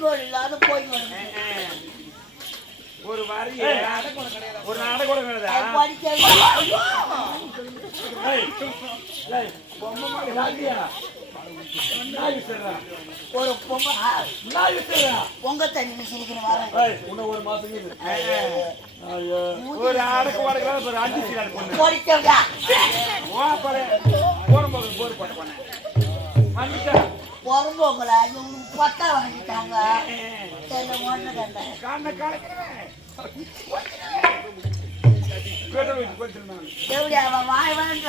குறிக்கோள் இல்லாத போய் ஒரு வாரி ஒரு நாடகம் கிடையாது ஒரு பொங்க தண்ணி மிஷினுக்கு வரேன் ஒரு மாசம் ஒரு ஆடக்கு வாடகை ஒரு அஞ்சு சீராடு பொண்ணு போர் போட்டு போனேன் பொறம்போக்கல பட்டா வாங்கிட்டாங்க வாய் வாங்க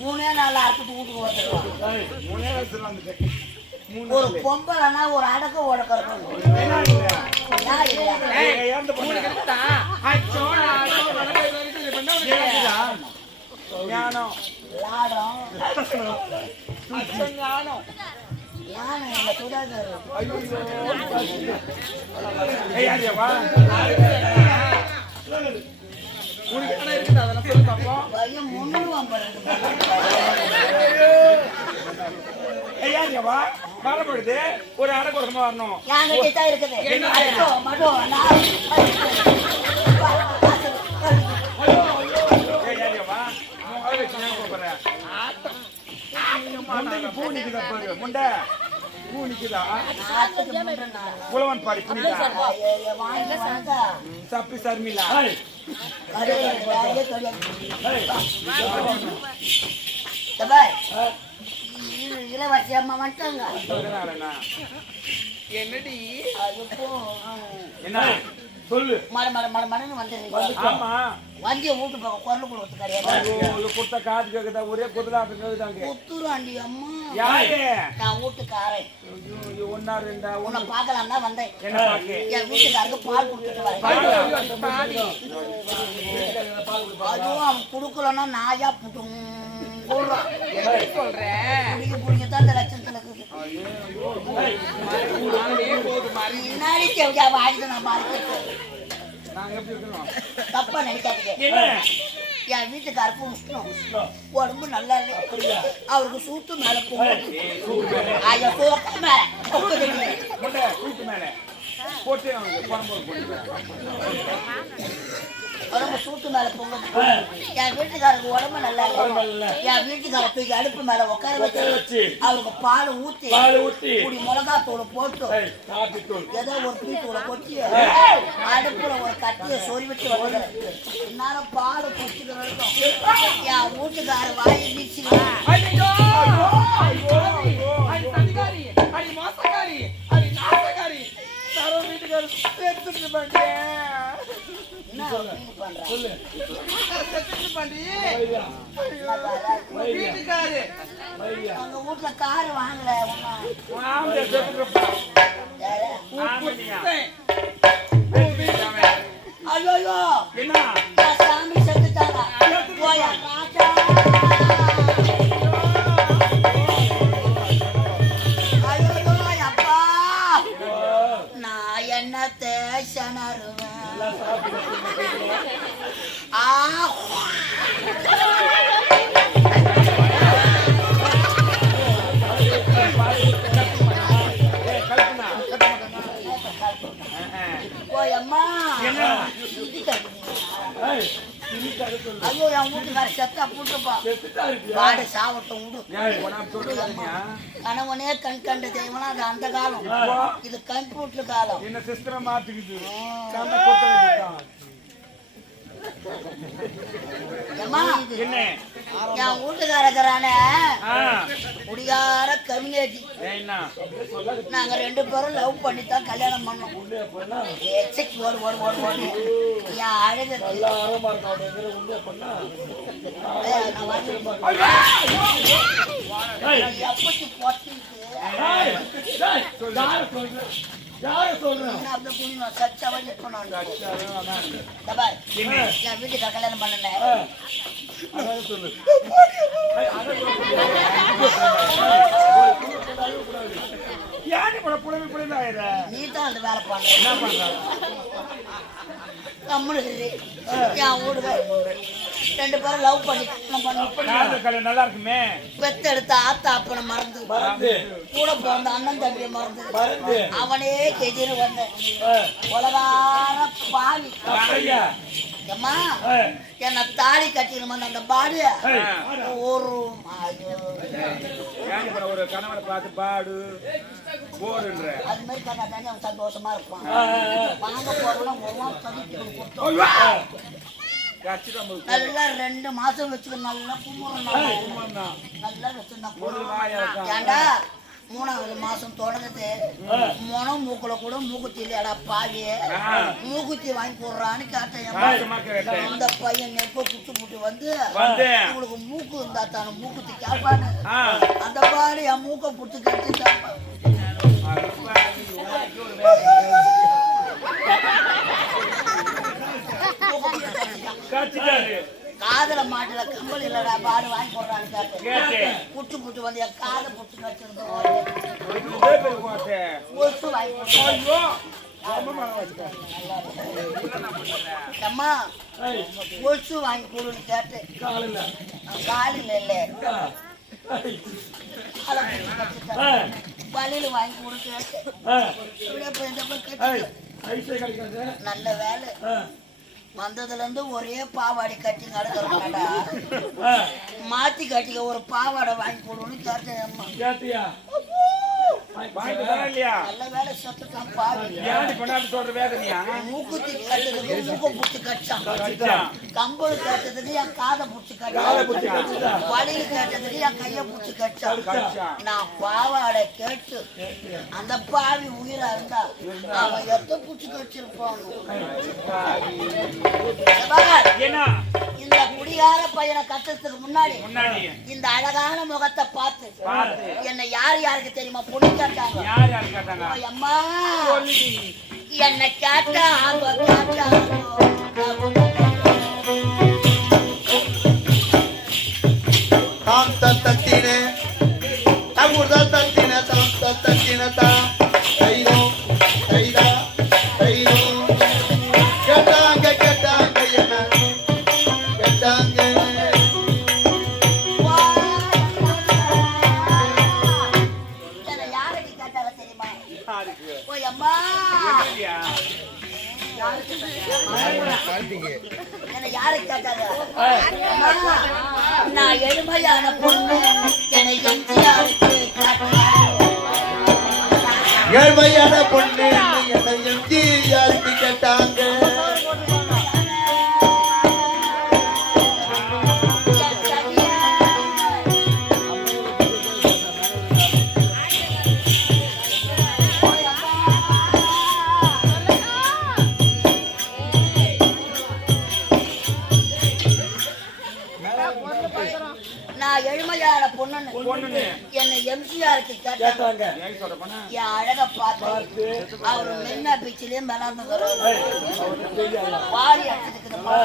மூணே நாள் அறுத்துட்டு வீட்டுக்கு வந்துடுவான் ஒரு பொம்பளைனா ஒரு அடக்க உடக்கிறோம் ஞானம் லாடம் ஞானம் வரப்படுது ஒரு அடை கொடுக்கமா வரணும் பூ நிக்குதா பாரு முண்டை பூ நிக்குதா புலவன் பாடி புனிதா சப்பி சர்மிலா இளவரசி அம்மா வந்துட்டாங்க என்னடி என்ன சொல்லு மடன்னு வந்துடுறீங்க ஆமா வந்திய வீட்டு பக்கம் குரல் கொடுத்து கிடையாது கொடுத்த காது கேக்குதா ஒரே குதிராட்டு கேக்குதாங்க புத்துராண்டி அம்மா யாரு நான் வீட்டுக்காரன் ஒன்னா ரெண்டா உன்னை பார்க்கலாம் தான் வந்தேன் என்ன பாக்கு என் வீட்டுக்காருக்கு பால் கொடுத்துட்டு வரேன் அதுவும் அவன் கொடுக்கலன்னா நாயா புட்டும் சொல்றேன் புடிக்கத்தான் இந்த லட்சத்துல இருக்குது முன்னாடி வாங்கிட்டு நான் பாதிக்க தப்பா நினைக்காதீங்க என் வீட்டுக்காருக்கு உஷ்ணம் உடம்பு நல்லா இல்லை அவருக்கு சூத்து மேல உடம்பு சூட்டு மேல பொங்க என் வீட்டுக்காரருக்கு உடம்பு நல்லா இல்லை என் வீட்டுக்கார தூக்கி அடுப்பு மேல உட்கார வச்சு அவருக்கு பால் ஊத்தி குடி மிளகா தூளை போட்டு ஏதோ ஒரு டீ தூளை கொட்டி அடுப்புல ஒரு கட்டிய சொருவிட்டு வந்து என்னால பால் குடிச்சுட்டு வரைக்கும் என் வீட்டுக்கார வாயை நீச்சு அங்க வீட்டுல காரு வாங்கல ஐயோ என்ன சாமி செத்துட்டாங்க ஐயோ என் வீட்டுக்கார செத்தா போட்டுப்பா வாடு சாவட்டும் விடு கணவனே கண் கண்ட தெய்வனா அது அந்த காலம் இது கம்ப்யூட்டர் காலம் என்ன சிஸ்டம் மாத்திக்குது என் வீட்டுக்காரக்கிறான குடிகார கம்யூனிட்டி நாங்க 2 பேரும் லவ் பண்ணித்தான் கல்யாணம் பண்ணோம் என் அழகு எப்பத்தி போட்டு வீட்டுக்கு கல்யாணம் பண்ண புலம்பி ஆயிடுற. நீ தான் அந்த வேலை பண்ற. என்ன பண்ற? கம்முனுக்குது என் வீடு ரெண்டு பேரும் லவ் பண்ணி கல்யாணம் நல்லா இருக்குமே. பெத்தெடுத்த ஆத்தா அப்பனை மறந்து கூட பிறந்த அண்ணன் தம்பியை மறந்து அவனே கெதின்னு வந்த உலகான பாவி. அம்மா என்ன தாலி கட்டிக்கணுமா அந்த பாடு ஒரு கணவனை பார்த்து பாடு போடுன்ற அது மாதிரி கண்ணா தானே அவன் சந்தோஷமா இருப்பான். வாங்க போறோம்னா நல்லா 2 மாசம் வச்சுக்க நல்லா கும்பிடணும். நல்லா வச்சிருந்தா ஏண்டா 3வது மாசம் தொடங்குது மனம் மூக்குல கூட மூக்குத்தில அடா பாவியே மூக்குத்தி வாங்கி போடுறான்னு கேட்டேன். அந்த பையன் நெப்ப குச்சி புட்டு வந்து உங்களுக்கு மூக்கு இருந்தா தானே மூக்குத்தி கேட்பான்னு அந்த பாடு என் மூக்க புட்டு கட்டி கேட்பான். காதல மாட்டுல கம்பல் இல்லடா பாடு வாங்கி போடுறான்னு கேட்டேன். புட்டு புட்டு வந்து என் காதை புட்டு கட்டிருந்தோம் அம்மா கொசு வாங்கி கொடுன்னு கேட்டேன். காலில் இல்ல வழியில வாங்கி கொடு கேட்டேன். நல்ல வேலை வந்ததுல இருந்து ஒரே பாவாடை கட்டி நடக்கிறோம்டா. மாத்தி கட்டிக்க ஒரு பாவாடை வாங்கி கொடுன்னு கேட்டேன். நல்ல வேலை சத்துட்டான் பாவி. மூக்குத்தி கட்டதுக்கு மூக்க புடிச்சு கட்டான். கம்பளு கட்டதுக்கு என் காதை புடிச்சு கட்டான். வழியில் கட்டதுக்கு என் கைய புடிச்சு கட்டான். நான் பாவாடை கேட்டு அந்த பாவி உயிரா இருந்தா அவன் எத்த புடிச்சு கட்டிருப்பான். இந்த குடிகார பையனை கட்டத்துக்கு முன்னாடி இந்த அழகான முகத்தை பார்த்து என்ன யாருக்கு தெரியுமா பொண்ணு கேட்டாங்க. அம்மா என்ன கேட்டா நான் எளிமையான பொண்ணு என்னை ஏழ்மையான பொண்ணு என்னை எம்ஜிஆருக்கு கேட்டாங்க. நான் எளிமையான பொண்ணு என்னை எம்ஜிஆருக்கு கேட்டாங்க. என் அழக பார்த்து அவரு மென்ன பீச்சிலே மேலாந்து வாரி அடிச்சிருக்குதுமா.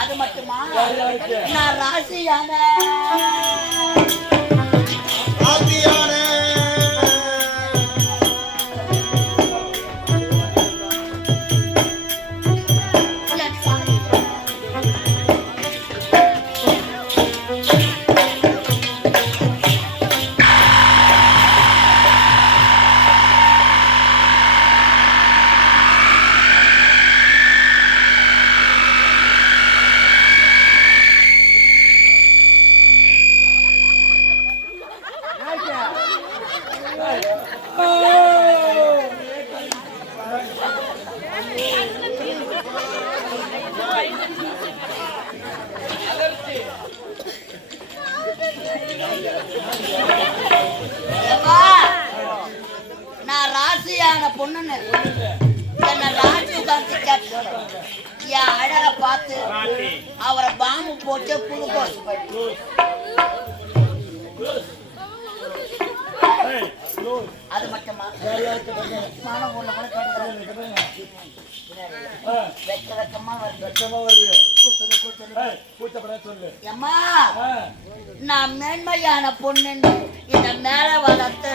அது மட்டுமா நான் ராசியான நான் ராசியான பொண்ணுன்னு என்ன ராஜீவ்காந்தி கேட்டு என் அழக பார்த்து அவரை பாம்பு போட்டு குளுக்கோஸ் அது மட்டுமா மனம் ஊர்ல கூட கேட்டுக்கிறேன். வெக்க வெக்கமா வருது. அம்மா நான் மேன்மையான பொண்ணு இந்த மேல வளர்த்து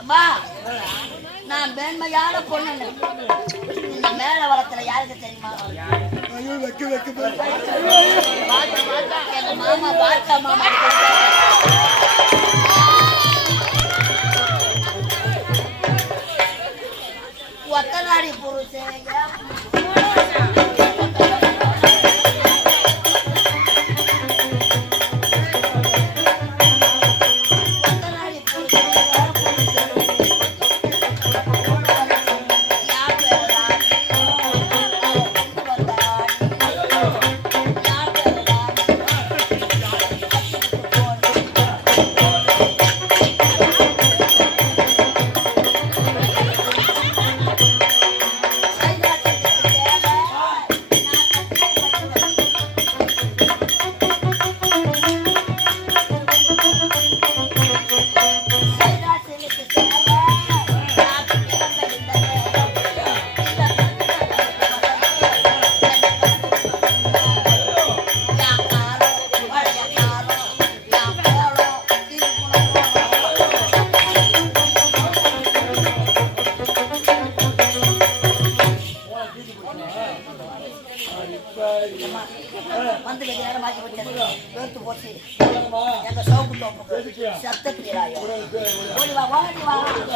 அம்மா நான் மேன்மையான பொண்ணு. இந்த மேல வளத்துல யாருக்கு தெரியுமா? எங்க மாமா பாட்டா மாமா. ஒத்தநாடி புருஷன் வந்து வெகு நேரம் ஆக்கி வச்சது வேர்த்து போச்சு. எங்க சோப்பு தோப்பு சத்த ஓடி வா.